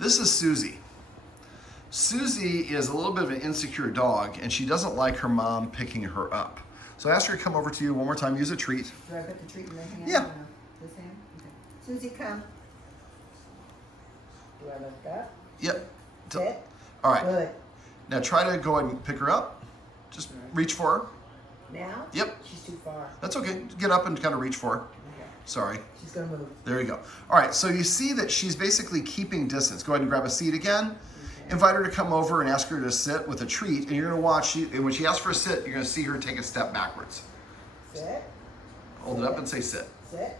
This is Suzy. Suzy is a little bit of an insecure dog, and she doesn't like her mom picking her up. So I asked her to come over to you one more time, use a treat. Do I put the treat in the hand? Yeah. This hand? Okay. Suzy, come. Do I lift up? Yep. Sit. All right. Good. Now try to go ahead and pick her up. Just reach for her. Now? Yep. She's too far. That's okay. Get up and kind of reach for her. Okay. Sorry. She's gonna move. There you go. All right, so you see that she's basically keeping distance. Go ahead and grab a seat again. Okay. Invite her to come over and ask her to sit with a treat, and you're gonna watch, and when she asks for a sit, you're gonna see her take a step backwards. Sit. Hold it up and say sit. Sit.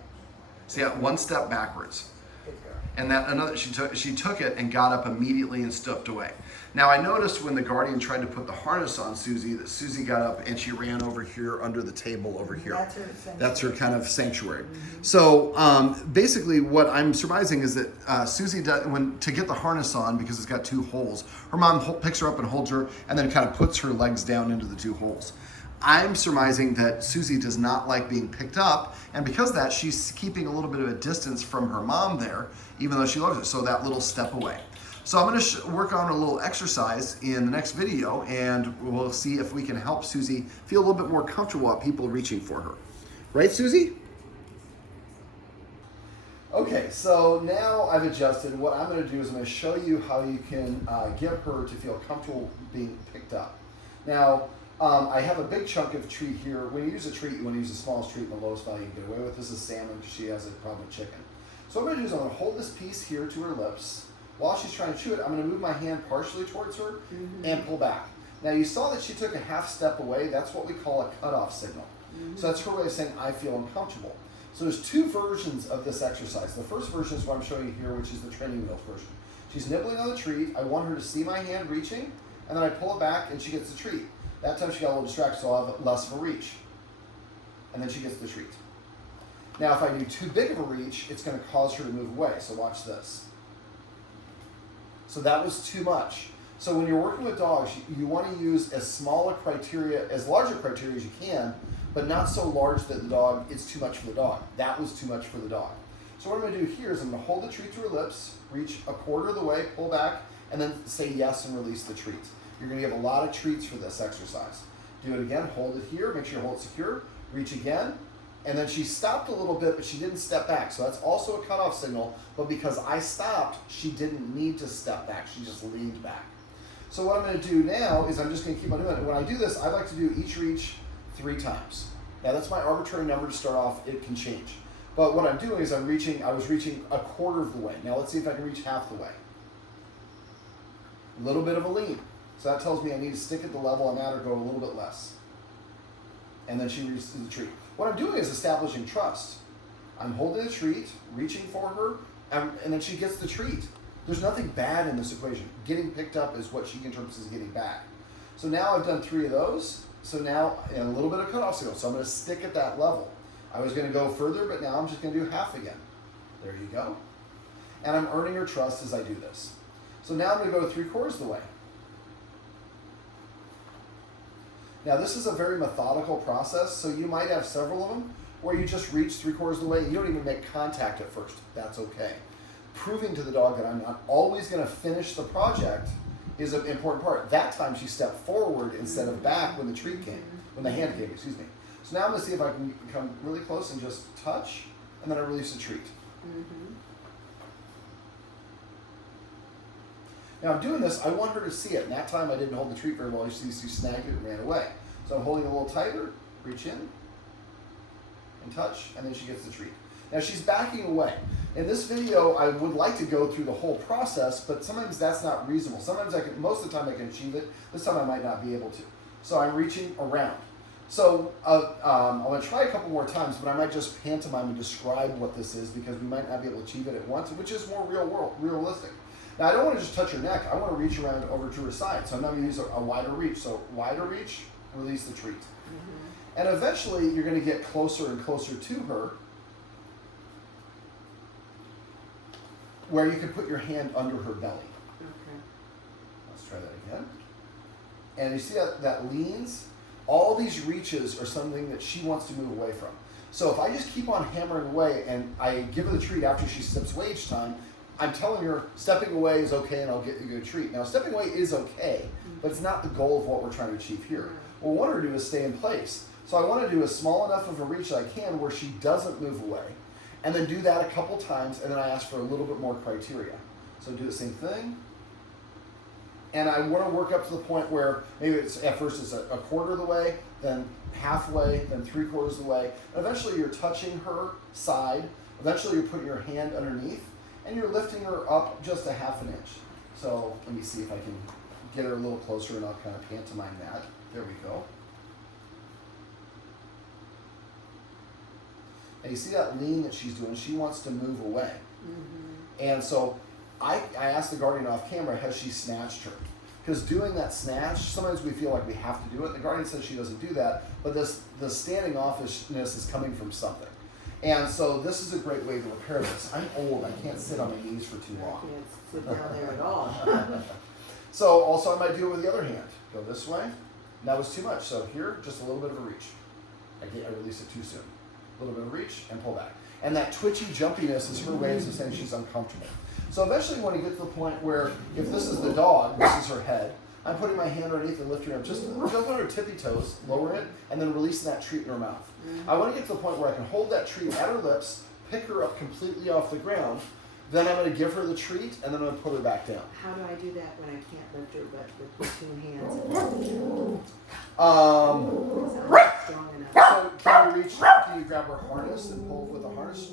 See, one step backwards. Good girl. And that another, she took it and got up immediately and stepped away. Now I noticed when the guardian tried to put the harness on Suzy that Suzy got up and she ran over here under the table over here. That's her sanctuary. That's her kind of sanctuary. So basically what I'm surmising is that Suzy does, to get the harness on, because it's got two holes, her mom picks her up and holds her and then kind of puts her legs down into the two holes. I'm surmising that Suzy does not like being picked up, and because of that, she's keeping a little bit of a distance from her mom there, even though she loves her, so that little step away. So I'm going to work on a little exercise in the next video, and we'll see if we can help Suzy feel a little bit more comfortable at people reaching for her. Right, Suzy? Okay, so now I've adjusted. What I'm going to do is I'm going to show you how you can get her to feel comfortable being picked up. Now, I have a big chunk of treat here. When you use a treat, you want to use the smallest treat and the lowest value you can get away with. This is salmon. She has a problem with chicken. So what I'm going to do is I'm going to hold this piece here to her lips. While she's trying to chew it, I'm going to move my hand partially towards her and pull back. Now you saw that she took a half step away. That's what we call a cutoff signal. So that's her way of saying, I feel uncomfortable. So there's two versions of this exercise. The first version is what I'm showing you here, which is the training wheels version. She's nibbling on the treat. I want her to see my hand reaching, and then I pull it back and she gets the treat. That time she got a little distracted, so I'll have less of a reach. And then she gets the treat. Now if I do too big of a reach, it's going to cause her to move away. So watch this. So that was too much. So when you're working with dogs, you want to use as small a criteria, as large a criteria as you can, but not so large that the dog, it's too much for the dog. That was too much for the dog. So what I'm going to do here is I'm going to hold the treat to her lips, reach a quarter of the way, pull back, and then say yes and release the treat. You're going to get a lot of treats for this exercise. Do it again, hold it here, make sure you hold it secure, reach again, and then she stopped a little bit, but she didn't step back. So that's also a cutoff signal, but because I stopped, she didn't need to step back, she just leaned back. So what I'm going to do now is I'm just going to keep on doing it. When I do this, I like to do each reach 3 times. Now that's my arbitrary number to start off, it can change. But what I'm doing is I was reaching a quarter of the way. Now let's see if I can reach half the way. A little bit of a lean. So that tells me I need to stick at the level I'm at or go a little bit less. And then she reaches the treat. What I'm doing is establishing trust. I'm holding the treat, reaching for her, and then she gets the treat. There's nothing bad in this equation. Getting picked up is what she interprets as getting back. So now I've done 3 of those. So now a little bit of cutoff signal. So I'm going to stick at that level. I was going to go further, but now I'm just going to do half again. There you go. And I'm earning her trust as I do this. So now I'm going to go 3/4 of the way. Now this is a very methodical process, so you might have several of them where you just reach 3/4 of the way and you don't even make contact at first. That's okay. Proving to the dog that I'm not always going to finish the project is an important part. That time she stepped forward instead of back when the treat came, when the hand came, excuse me. So now I'm going to see if I can come really close and just touch, and then I release the treat. Now I'm doing this, I want her to see it, and that time I didn't hold the treat very well. She snagged it and ran away. So I'm holding it a little tighter, reach in, and touch, and then she gets the treat. Now she's backing away. In this video, I would like to go through the whole process, but sometimes that's not reasonable. Sometimes I can, most of the time I can achieve it, this time I might not be able to. So I'm reaching around. So I'm going to try a couple more times, but I might just pantomime and describe what this is because we might not be able to achieve it at once, which is more realistic. Now I don't want to just touch her neck, I want to reach around over to her side. So I'm now going to use a wider reach. So wider reach, release the treat. And eventually you're going to get closer and closer to her where you can put your hand under her belly. Let's try that again. And you see that leans? All these reaches are something that she wants to move away from. So if I just keep on hammering away and I give her the treat after she steps away each time, I'm telling her stepping away is okay and I'll get you a treat. Now, stepping away is okay, but it's not the goal of what we're trying to achieve here. What we want her to do is stay in place. So I want to do a small enough of a reach that I can where she doesn't move away. And then do that a couple times, and then I ask for a little bit more criteria. So do the same thing. And I want to work up to the point where maybe it's at first it's a quarter of the way, then halfway, then 3/4 of the way. And eventually you're touching her side. Eventually you're putting your hand underneath, and you're lifting her up just a 1/2 inch. So let me see if I can get her a little closer, and I'll kind of pantomime that. There we go. And you see that lean that she's doing? She wants to move away. And so I asked the guardian off camera, has she snatched her? Because doing that snatch, sometimes we feel like we have to do it. The guardian says she doesn't do that, but the standing offishness is coming from something. And so this is a great way to repair this. I'm old, I can't sit on my knees for too long. I can't sit down there at all. So also I might do it with the other hand. Go this way. That was too much. So here, just a little bit of a reach. I released it too soon. A little bit of reach and pull back. And that twitchy jumpiness is her way of saying she's uncomfortable. So eventually you want to get to the point where if this is the dog, this is her head, I'm putting my hand underneath and lifting her up, just on her tippy toes, lower it, and then releasing that treat in her mouth. I want to get to the point where I can hold that treat at her lips, pick her up completely off the ground, then I'm going to give her the treat, and then I'm going to put her back down. How do I do that when I can't lift her but with 2 hands? Strong enough. So can you grab her harness and pull with the harness?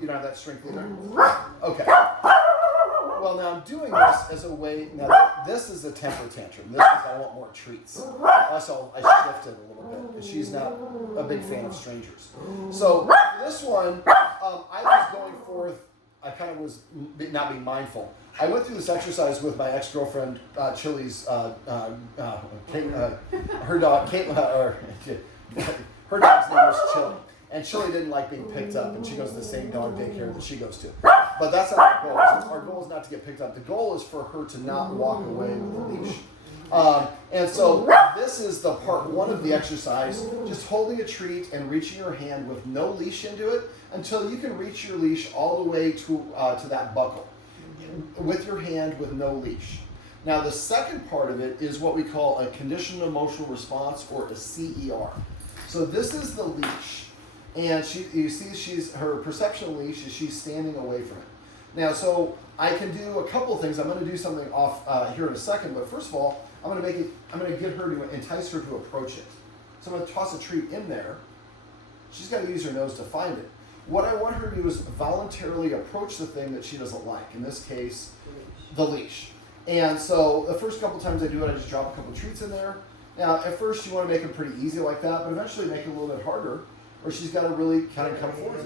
You don't have that strength either? Okay. Well, now I'm doing this as a way, now this is a temper tantrum. This is I want more treats. Also, I shifted a little bit because she's not a big fan of strangers. So this one, I was going forth, I kind of was not being mindful. I went through this exercise with my ex-girlfriend, Chili's, her dog, her dog's name was Chili. And Chili didn't like being picked up, and she goes to the same dog daycare that she goes to. But that's not our goal. Our goal is not to get picked up. The goal is for her to not walk away with the leash. And so this is the part 1 of the exercise, just holding a treat and reaching your hand with no leash into it until you can reach your leash all the way to that buckle with your hand with no leash. Now the second part of it is what we call a conditioned emotional response, or a CER. So this is the leash. And you see her perception leash is she's standing away from it. Now, so I can do a couple of things. I'm going to do something off here in a second, but first of all, I'm going to get her to entice her to approach it. So I'm going to toss a treat in there. She's got to use her nose to find it. What I want her to do is voluntarily approach the thing that she doesn't like. In this case, the leash. And so the first couple times I do it, I just drop a couple of treats in there. Now, at first you want to make it pretty easy like that, but eventually make it a little bit harder, or she's got to really kind of come forward.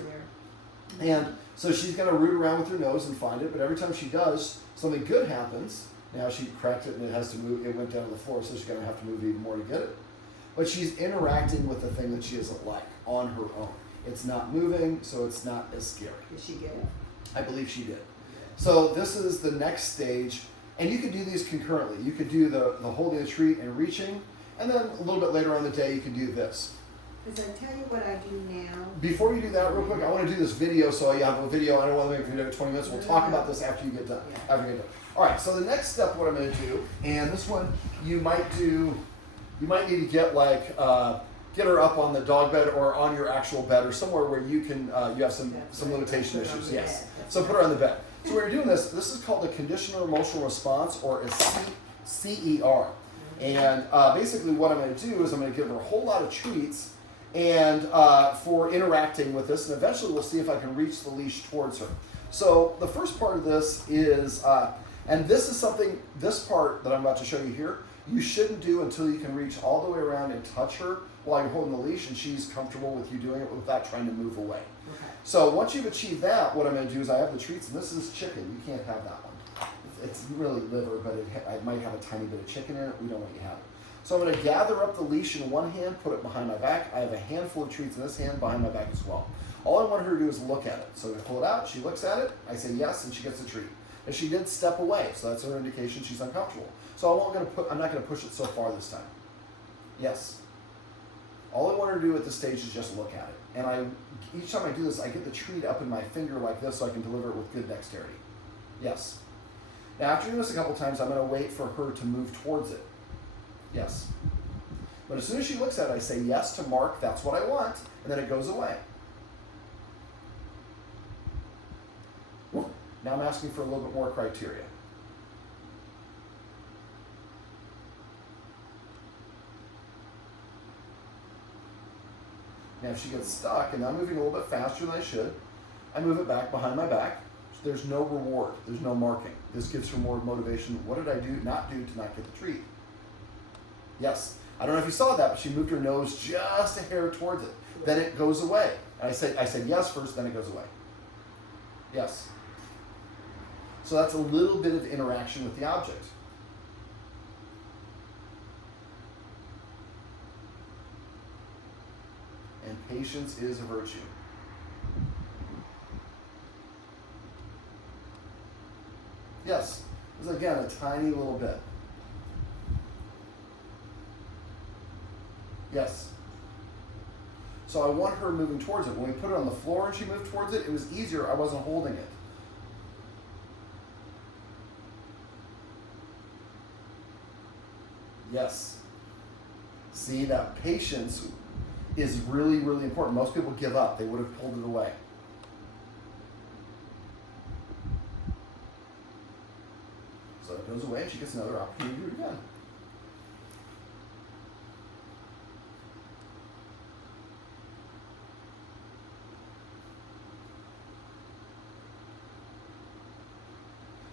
And so she's going to root around with her nose and find it, but every time she does, something good happens. Now she cracked it and it has to move, it went down to the floor, so she's going to have to move even more to get it. But she's interacting with the thing that she doesn't like on her own. It's not moving, so it's not as scary. Did she get it? I believe she did. So this is the next stage, and you could do these concurrently. You could do the holding the treat and reaching, and then a little bit later on in the day you can do this. Because I tell you what I do now. Before you do that, real quick, I want to do this video, so you have a video. I don't want to make a video in 20 minutes. We'll talk about this after you get done. Yeah. After you get done. All right. So the next step, what I'm going to do, and this one you might do. You might need to get get her up on the dog bed or on your actual bed or somewhere where you can. You have some limitation issues. Yes. So put her on the bed. So when you're doing this, this is called a conditional emotional response, or a CER. And basically, what I'm going to do is I'm going to give her a whole lot of treats. And for interacting with this, and eventually we'll see if I can reach the leash towards her. So the first part of this is, and this is something, this part that I'm about to show you here, you shouldn't do until you can reach all the way around and touch her while you're holding the leash and she's comfortable with you doing it without trying to move away. Okay. So once you've achieved that, what I'm going to do is I have the treats, and this is chicken. You can't have that one. It's really liver, but it might have a tiny bit of chicken in it. We don't want you to have it. So I'm going to gather up the leash in one hand, put it behind my back. I have a handful of treats in this hand behind my back as well. All I want her to do is look at it. So I pull it out, she looks at it, I say yes, and she gets a treat. And she did step away, so that's her indication she's uncomfortable. So I'm not going to push it so far this time. Yes. All I want her to do at this stage is just look at it. And each time I do this, I get the treat up in my finger like this so I can deliver it with good dexterity. Yes. Now, after doing this a couple times, I'm going to wait for her to move towards it. Yes. But as soon as she looks at it, I say yes to mark, that's what I want, and then it goes away. Now I'm asking for a little bit more criteria. Now if she gets stuck and I'm moving a little bit faster than I should, I move it back behind my back. There's no reward, there's no marking. This gives her more motivation. What did I not do to not get the treat? Yes, I don't know if you saw that, but she moved her nose just a hair towards it. Then it goes away. And I said yes first, then it goes away. Yes. So that's a little bit of interaction with the object. And patience is a virtue. Yes, this is again a tiny little bit. Yes. So I want her moving towards it. When we put it on the floor and she moved towards it, it was easier. I wasn't holding it. Yes. See, that patience is really, really important. Most people give up. They would have pulled it away. So it goes away and she gets another opportunity to do it again.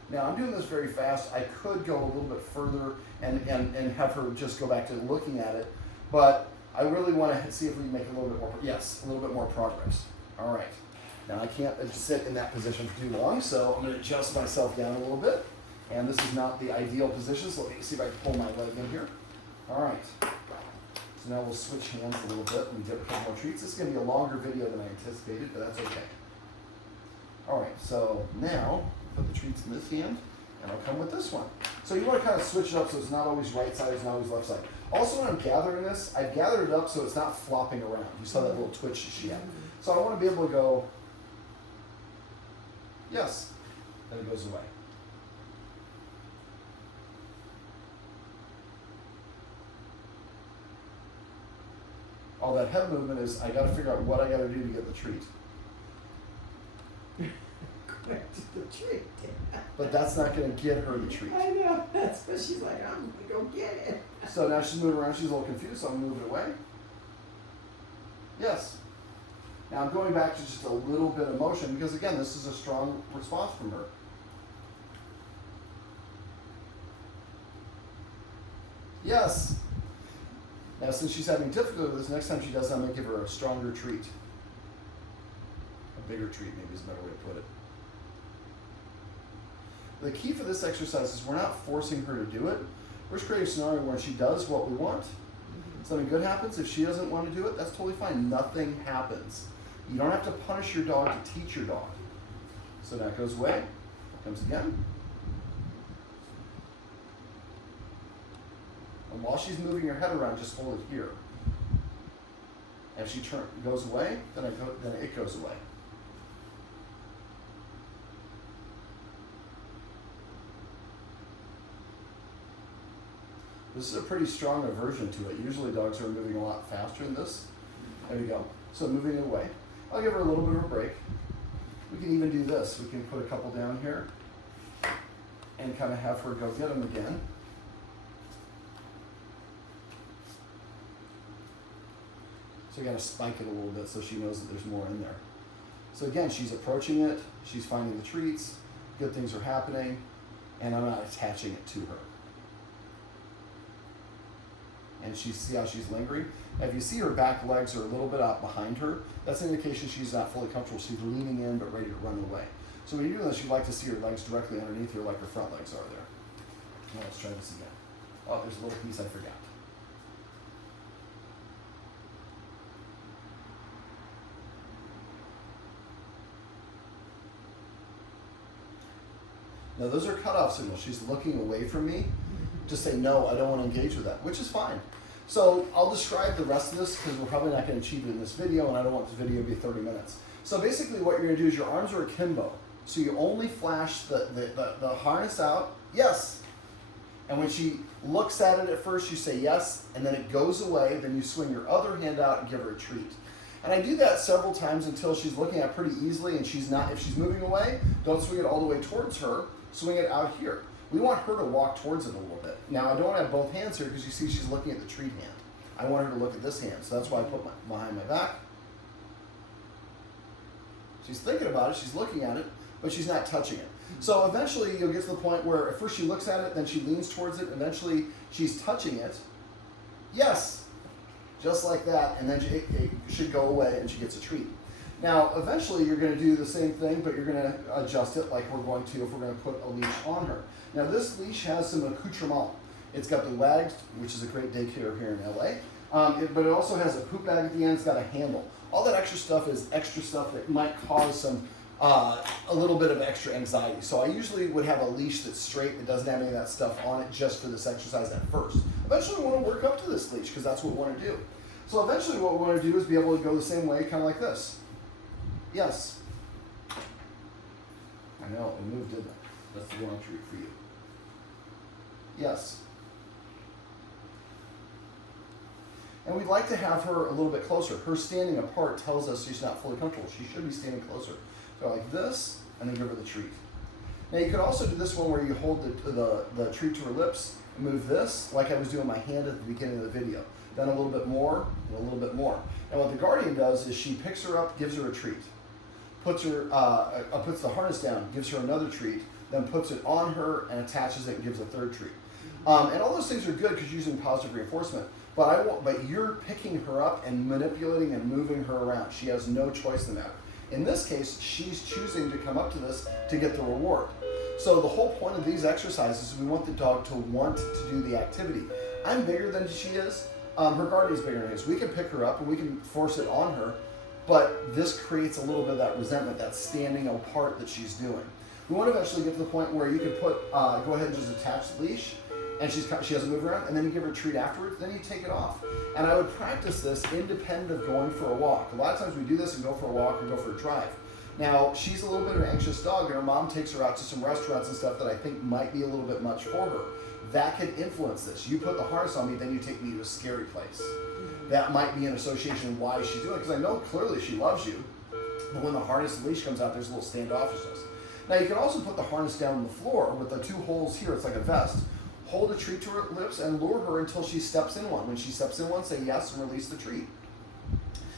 Now I'm doing this very fast. I could go a little bit further and have her just go back to looking at it, but I really want to see if we can make a little bit more, yes, a little bit more progress. All right. Now I can't sit in that position for too long, so I'm going to adjust myself down a little bit. And this is not the ideal position, so let me see if I can pull my leg in here. All right. So now we'll switch hands a little bit and get a couple more treats. This is going to be a longer video than I anticipated, but that's okay. All right, so now put the treats in this hand, and I'll come with this one. So you want to kind of switch it up so it's not always right side, it's not always left side. Also, when I'm gathering this, I've gathered it up so it's not flopping around. You saw that little twitch she had. So I want to be able to go, yes, then it goes away. All that head movement is, I got to figure out what I got to do to get the treat. The treat. But that's not going to get her the treat. I know. That's what she's like, I'm going to go get it. So now she's moving around. She's a little confused, so I'm moving it away. Yes. Now I'm going back to just a little bit of motion because, again, this is a strong response from her. Yes. Now, since she's having difficulty with this, next time she does, I'm going to give her a stronger treat. A bigger treat, maybe is a better way to put it. The key for this exercise is we're not forcing her to do it. We're just creating a scenario where she does what we want. Something good happens. If she doesn't want to do it, that's totally fine. Nothing happens. You don't have to punish your dog to teach your dog. So now it goes away. It comes again. And while she's moving her head around, just hold it here. And if she goes away, then it goes away. This is a pretty strong aversion to it. Usually dogs are moving a lot faster than this. There we go. So moving it away. I'll give her a little bit of a break. We can even do this. We can put a couple down here and kind of have her go get them again. So you got to spike it a little bit so she knows that there's more in there. So again, she's approaching it. She's finding the treats. Good things are happening. And I'm not attaching it to her. And see how she's lingering. If you see her back legs are a little bit out behind her, that's an indication she's not fully comfortable. She's leaning in but ready to run away. So when you're doing this, you'd like to see her legs directly underneath her like her front legs are there. Now let's try this again. Oh, there's a little piece I forgot. Now those are cutoff signals. She's looking away from me to say, no, I don't want to engage with that, which is fine. So I'll describe the rest of this because we're probably not going to achieve it in this video, and I don't want this video to be 30 minutes. So basically what you're going to do is your arms are akimbo. So you only flash the harness out, yes. And when she looks at it at first, you say yes, and then it goes away. Then you swing your other hand out and give her a treat. And I do that several times until she's looking at it pretty easily, and she's not. If she's moving away, don't swing it all the way towards her. Swing it out here. We want her to walk towards it a little bit. Now I don't want to have both hands here because you see she's looking at the treat hand. I want her to look at this hand, so that's why I put my behind my back. She's thinking about it. She's looking at it, but she's not touching it. So eventually you'll get to the point where at first she looks at it, then she leans towards it, eventually she's touching it. Yes, just like that, and then it should go away and she gets a treat. Now eventually you're going to do the same thing, but you're going to adjust it like we're going to if we're going to put a leash on her. Now this leash has some accoutrement. It's got the wags, which is a great daycare here in LA, but it also has a poop bag at the end. It's got a handle. All that extra stuff is extra stuff that might cause some a little bit of extra anxiety. So I usually would have a leash that's straight that doesn't have any of that stuff on it just for this exercise at first. Eventually we want to work up to this leash because that's what we want to do. So eventually what we want to do is be able to go the same way, kind of like this. Yes. I know, it moved, didn't it? That's the wrong treat for you. Yes. And we'd like to have her a little bit closer. Her standing apart tells us she's not fully comfortable. She should be standing closer. So like this, and then give her the treat. Now you could also do this one where you hold the treat to her lips, and move this, like I was doing my hand at the beginning of the video. Then a little bit more, and a little bit more. And what the guardian does is she picks her up, gives her a treat. Puts the harness down, gives her another treat, then puts it on her and attaches it and gives a third treat. And all those things are good because you're using positive reinforcement. But you're picking her up and manipulating and moving her around. She has no choice in that. In this case, she's choosing to come up to this to get the reward. So the whole point of these exercises is we want the dog to want to do the activity. I'm bigger than she is. Her guardian's bigger than his. We can pick her up and we can force it on her, but this creates a little bit of that resentment, that standing apart that she's doing. We want to eventually get to the point where you can put, go ahead and just attach the leash, and she doesn't move around, and then you give her a treat afterwards, then you take it off. And I would practice this independent of going for a walk. A lot of times we do this and go for a walk or go for a drive. Now, she's a little bit of an anxious dog, and her mom takes her out to some restaurants and stuff that I think might be a little bit much for her. That could influence this. You put the harness on me, then you take me to a scary place. That might be an association why she's doing it, because I know clearly she loves you, but when the harness and leash comes out, there's a little standoffishness. Now, you can also put the harness down on the floor with the two holes here. It's like a vest. Hold a treat to her lips and lure her until she steps in one. When she steps in one, say yes and release the treat.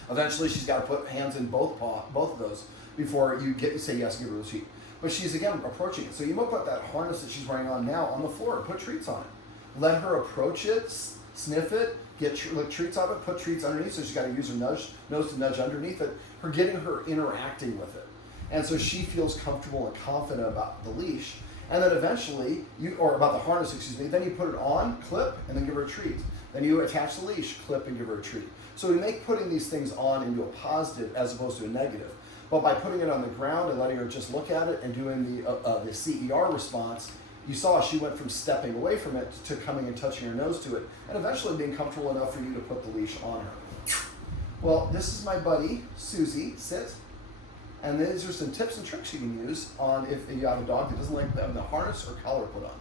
Eventually, she's got to put hands in both of those before you say yes and give her the treat. But she's, again, approaching it. So you might put that harness that she's wearing on now on the floor and put treats on it. Let her approach it, sniff it, get treats on it, put treats underneath, so she's got to use her nose to nudge underneath it. Getting her interacting with it. And so she feels comfortable and confident about the leash. And then eventually, or about the harness, excuse me, then you put it on, clip, and then give her a treat. Then you attach the leash, clip, and give her a treat. So we make putting these things on into a positive as opposed to a negative. But by putting it on the ground and letting her just look at it and doing the CER response, you saw she went from stepping away from it to coming and touching her nose to it, and eventually being comfortable enough for you to put the leash on her. Well, this is my buddy, Suzy. Sit. And these are some tips and tricks you can use on if you have a dog that doesn't like the harness or collar put on.